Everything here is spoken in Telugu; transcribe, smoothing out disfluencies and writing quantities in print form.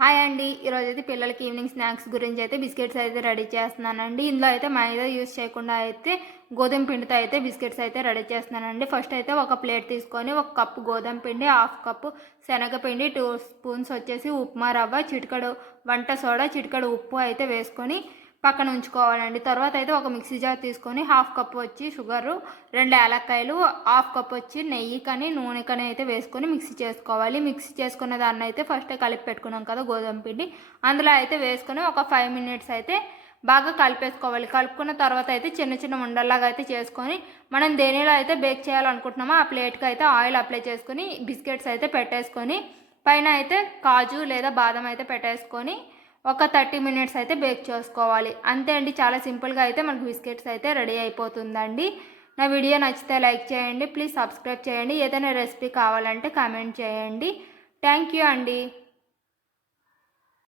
హాయ్ అండి. ఈరోజైతే పిల్లలకి ఈవినింగ్ స్నాక్స్ గురించి అయితే బిస్కెట్స్ అయితే రెడీ చేస్తున్నానండి. ఇందులో అయితే మైదా యూస్ చేయకుండా అయితే గోధుమ పిండితో అయితే బిస్కెట్స్ అయితే రెడీ చేస్తున్నానండి. ఫస్ట్ అయితే ఒక ప్లేట్ తీసుకొని 1 కప్పు గోధుమ పిండి, 1/2 కప్పు శనగపిండి, 2 స్పూన్స్ వచ్చేసి ఉప్మా రవ్వ, చిటికెడు వంట సోడా, చిటికెడు ఉప్పు అయితే వేసుకొని పక్కన ఉంచుకోవాలండి. తర్వాత అయితే ఒక మిక్సీ జార్ తీసుకొని 1/2 కప్పు వచ్చి షుగరు, 2 యాలక్కాయలు, 1/2 కప్పు వచ్చి నెయ్యి కానీ నూనె కానీ అయితే వేసుకొని మిక్సీ చేసుకోవాలి. మిక్సీ చేసుకున్న దాన్ని అయితే ఫస్ట్ కలిపి పెట్టుకున్నాం కదా గోధుమ పిండి, అందులో అయితే వేసుకొని ఒక 5 మినిట్స్ అయితే బాగా కలిపేసుకోవాలి. కలుపుకున్న తర్వాత అయితే చిన్న చిన్న ఉండల్లాగా అయితే చేసుకొని మనం దేనిలో అయితే బేక్ చేయాలనుకుంటున్నామో ఆ ప్లేట్కి అయితే ఆయిల్ అప్లై చేసుకొని బిస్కెట్స్ అయితే పెట్టేసుకొని పైన అయితే కాజు లేదా బాదం అయితే పెట్టేసుకొని ఒక 30 మినిట్స్ అయితే బేక్ చేసుకోవాలి. అంతే అండి, చాలా సింపుల్గా అయితే మనకు బిస్కెట్స్ అయితే రెడీ అయిపోతుందండి. నా వీడియో నచ్చితే లైక్ చేయండి, ప్లీజ్ సబ్స్క్రైబ్ చేయండి. ఏదైనా రెసిపీ కావాలంటే కామెంట్ చేయండి. థ్యాంక్ యూ అండి.